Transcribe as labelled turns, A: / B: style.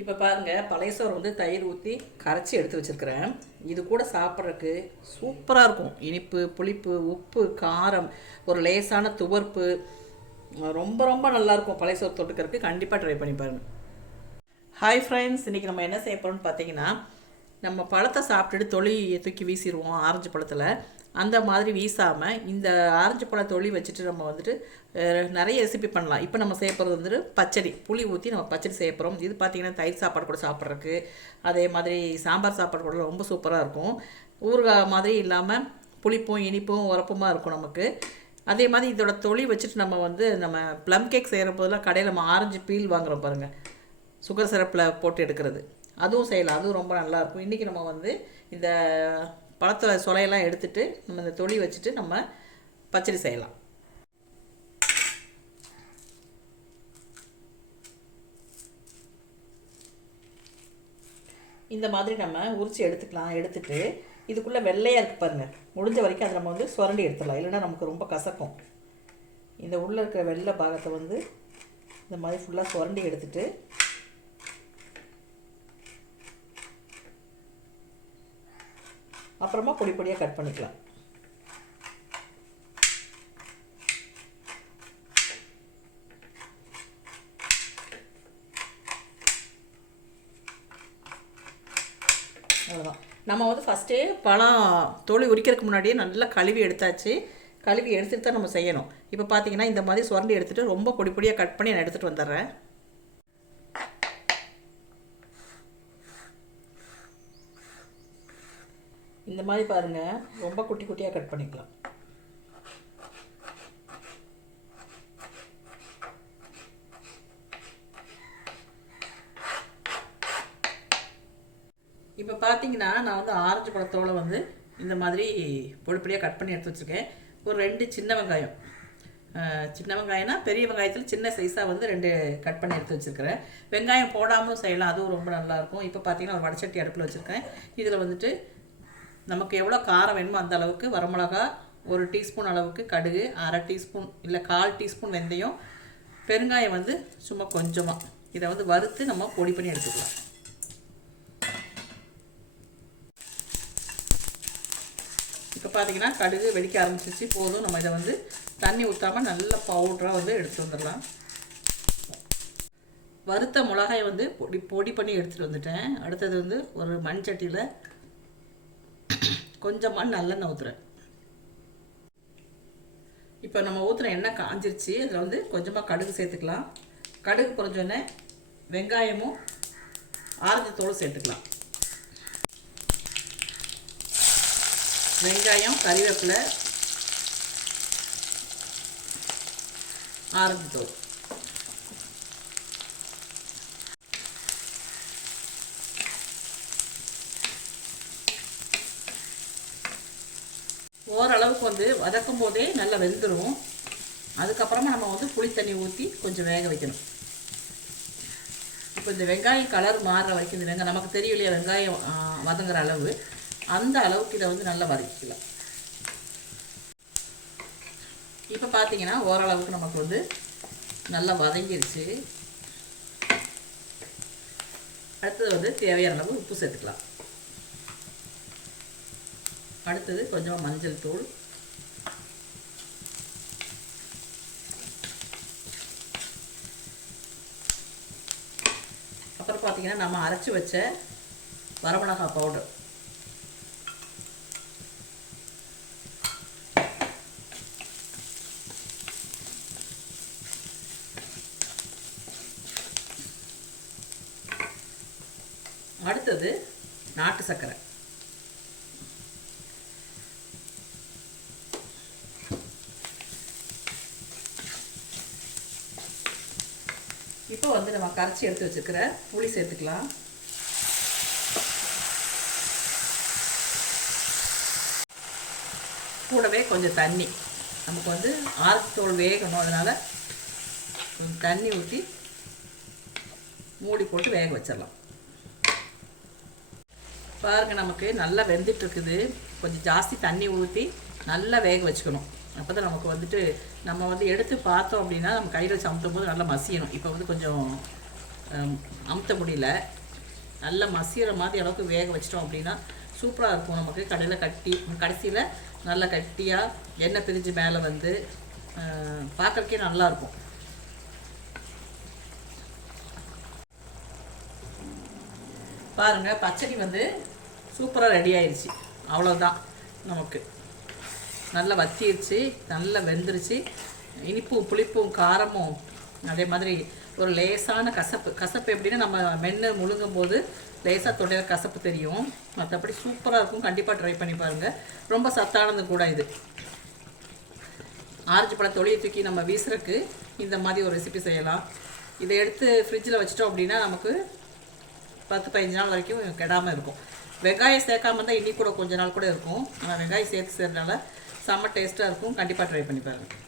A: இப்போ பாருங்கள் பழைய சோறு வந்து தயிர் ஊற்றி கரைச்சி எடுத்து வச்சுருக்கிறேன். இது கூட சாப்பிட்றதுக்கு சூப்பராக இருக்கும். இனிப்பு புளிப்பு உப்பு காரம் ஒரு லேசான துவர்ப்பு ரொம்ப ரொம்ப நல்லாயிருக்கும் பழைய சோறு தொட்டுக்கிறதுக்கு. கண்டிப்பாக ட்ரை பண்ணி பாருங்கள் ஹாய் ஃப்ரெண்ட்ஸ் இன்றைக்கி நம்ம என்ன செய்ய போகிறோம்னு பார்த்தீங்கன்னா நம்ம பழத்தை சாப்பிட்டுட்டு தொழில் தூக்கி வீசிடுவோம் ஆரஞ்சு பழத்தில். அந்த மாதிரி வீசாமல் இந்த ஆரஞ்சு பழ தொழி வச்சுட்டு நம்ம வந்துட்டு நிறைய ரெசிபி பண்ணலாம். இப்போ நம்ம செய்ய போகிறது வந்துட்டு பச்சடி. புளி ஊற்றி நம்ம பச்சடி செய்ய போகிறோம் இது பார்த்திங்கன்னா தயிர் சாப்பாடு கூட சாப்பிட்றதுக்கு. அதே மாதிரி சாம்பார் சாப்பாடு கூட ரொம்ப சூப்பராக இருக்கும். ஊறுகாய் மாதிரி இல்லாமல் புளிப்பும் இனிப்பும் உரப்புமா இருக்கும் நமக்கு. அதே மாதிரி இதோட தொழி வச்சுட்டு நம்ம வந்து நம்ம ப்ளம் கேக் செய்கிற போதெல்லாம் கடையில் நம்ம ஆரஞ்சு பீல் வாங்குறோம் பாருங்கள் சுகர் சிரப்பில் போட்டு எடுக்கிறது. அதுவும் செய்யலாம். அதுவும் ரொம்ப நல்லாயிருக்கும் இன்றைக்கி நம்ம வந்து இந்த பழத்தில் சொலையெல்லாம் எடுத்துட்டு நம்ம இந்த தொளி வச்சுட்டு நம்ம பச்சடி செய்யலாம். இந்த மாதிரி நம்ம உரிச்சு எடுத்துக்கலாம் எடுத்துட்டு இதுக்குள்ளே வெள்ளையாக இருக்கு பாருங்கள் முடிஞ்ச வரைக்கும் அதை நம்ம வந்து சுரண்டி எடுத்துடலாம். இல்லைன்னா நமக்கு ரொம்ப கசக்கும். இந்த உள்ளே இருக்கிற வெள்ளை பாகத்தை வந்து இந்த மாதிரி ஃபுல்லாக சுரண்டி எடுத்துட்டு அப்புறமா பொடி பொடியாக கட் பண்ணிக்கலாம். அவ்வளோதான் நம்ம வந்து ஃபஸ்ட்டே பழம் தோலி உரிக்கிறதுக்கு முன்னாடியே நல்லா கழுவி எடுத்தாச்சு. கழுவி எடுத்துட்டு தான் நம்ம செய்யணும். இப்போ பார்த்தீங்கன்னா இந்த மாதிரி சுரண்டி எடுத்துகிட்டு ரொம்ப பொடி பொடியாக கட் பண்ணி நான் எடுத்துகிட்டு வந்துடுறேன். இந்த மாதிரி பாருங்கள் ரொம்ப குட்டி குட்டியாக கட் பண்ணிக்கலாம். இப்போ பார்த்தீங்கன்னா நான் வந்து ஆரஞ்சு பழத்தோடு வந்து இந்த மாதிரி பொடிப்படியாக கட் பண்ணி எடுத்து வச்சுருக்கேன். ஒரு ரெண்டு சின்ன வெங்காயம். சின்ன வெங்காயம்னா பெரிய வெங்காயத்தில் சின்ன சைஸாக வந்து ரெண்டு கட் பண்ணி எடுத்து வச்சுருக்கிறேன். வெங்காயம் போடாமலும் செய்யலாம். அதுவும் ரொம்ப நல்லாயிருக்கும் இப்போ பார்த்தீங்கன்னா ஒரு வடச்சட்டி அடுப்பில் வச்சுருக்கேன். இதில் வந்துட்டு நமக்கு எவ்வளோ காரம் வேணுமோ அந்த அளவுக்கு வரமிளகா ஒரு டீஸ்பூன் அளவுக்கு கடுகு அரை டீஸ்பூன் இல்லை கால் டீஸ்பூன் வெந்தயம் பெருங்காயம் வந்து சும்மா கொஞ்சமாக இதை வந்து வறுத்து நம்ம பொடி பண்ணி எடுத்துக்கலாம். இப்போ பார்த்தீங்கன்னா கடுகு வெடிக்க ஆரம்பிச்சிச்சு போதும் நம்ம இதை வந்து தண்ணி ஊற்றாமல் நல்ல பவுடராக வந்து எடுத்து வந்துடலாம். வறுத்த மிளகாயை வந்து பொடி பொடி பண்ணி எடுத்துகிட்டு வந்துட்டேன். அடுத்தது வந்து ஒரு மண் சட்டியில் கொஞ்சமாக நல்லெண்ணெய் ஊற்றுறேன் இப்போ நம்ம ஊற்றுற எண்ணெய் காஞ்சிருச்சு. அதில் வந்து கொஞ்சமாக கடுகு சேர்த்துக்கலாம். கடுகு பொறிஞ்சோடனே வெங்காயமும் ஆரஞ்சு சேர்த்துக்கலாம். வெங்காயம் கறிவேப்பிலை ஆரஞ்சு தோல் ஓரளவுக்கு வந்து வதக்கும் போதே நல்லா வெந்துடும் அதுக்கப்புறமா நம்ம வந்து புளி தண்ணி ஊற்றி கொஞ்சம் வேக வைக்கணும். இப்போ இந்த வெங்காயம் கலர் மாறுற வரைக்கும் இந்த வெங்காயம் நமக்கு தெரியும் இல்லையா வெங்காயம் வதங்குற அளவு. அந்த அளவுக்கு இதை வந்து நல்லா வதக்கிக்கலாம். இப்போ பார்த்தீங்கன்னா ஓரளவுக்கு நமக்கு வந்து நல்லா வதங்கிருச்சு. அடுத்தது வந்து தேவையான அளவு உப்பு சேர்த்துக்கலாம். அடுத்தது கொஞ்சம் மஞ்சள் தூள். அப்புறம் பார்த்தீங்கன்னா நம்ம அரைச்சி வச்ச வரமிளகா பவுடர் அடுத்தது நாட்டு சர்க்கரை. இப்போ வந்து நம்ம கரைச்சி எடுத்து வச்சுருக்கிற புளி சேர்த்துக்கலாம். கூடவே கொஞ்சம் தண்ணி. நமக்கு வந்து ஆரஞ்சு தோல் வேகணும் அதனால் கொஞ்சம் தண்ணி ஊற்றி மூடி போட்டு வேக வச்சிடலாம். பாருங்கள் நமக்கு நல்லா வெந்துட்டு இருக்குது. கொஞ்சம் ஜாஸ்தி தண்ணி ஊற்றி நல்லா வேக வச்சுக்கணும். அப்போ தான் நமக்கு வந்துட்டு நம்ம வந்து எடுத்து பார்த்தோம் அப்படின்னா நம்ம கையில் சமைத்தும் போது நல்லா மசியணும். இப்போ வந்து கொஞ்சம் அமுத்த முடியல. நல்ல மசிகிற மாதிரி அளவுக்கு வேக வச்சிட்டோம் அப்படின்னா சூப்பராக இருக்கும் நமக்கு. கடையில் கட்டி கடைசியில் நல்லா கட்டியாக எண்ணெய் பிரிஞ்சு மேலே வந்து பார்க்குறக்கே நல்லாயிருக்கும் பாருங்க பச்சடி வந்து சூப்பராக ரெடி ஆயிடுச்சு அவ்வளோதான் நமக்கு. நல்லா வத்திருச்சு நல்லா வெந்துருச்சு. இனிப்பும் புளிப்பும் காரமும் அதே மாதிரி ஒரு லேசான கசப்பு. கசப்பு எப்படின்னா நம்ம மென்று முழுங்கும் போது லேசாக தொடையில கசப்பு தெரியும். மற்றபடி சூப்பராக இருக்கும். கண்டிப்பாக ட்ரை பண்ணி பாருங்கள் ரொம்ப சத்தானது கூட இது. ஆரஞ்சு பழ தொழியை தூக்கி நம்ம வீசுறதுக்கு இந்த மாதிரி ஒரு ரெசிபி செய்யலாம். இதை எடுத்து ஃப்ரிட்ஜில் வச்சிட்டோம் அப்படின்னா நமக்கு பத்து பதினஞ்சு நாள் வரைக்கும் கெடாமல் இருக்கும். வெங்காயம் சேர்க்காம இருந்தால் இன்னி கூட கொஞ்ச நாள் கூட இருக்கும். ஆனால் வெங்காயம் சேர்த்து சேர்றதுனால செம்ம டேஸ்ட்டாக இருக்கும். கண்டிப்பாக ட்ரை பண்ணி பாருங்கள்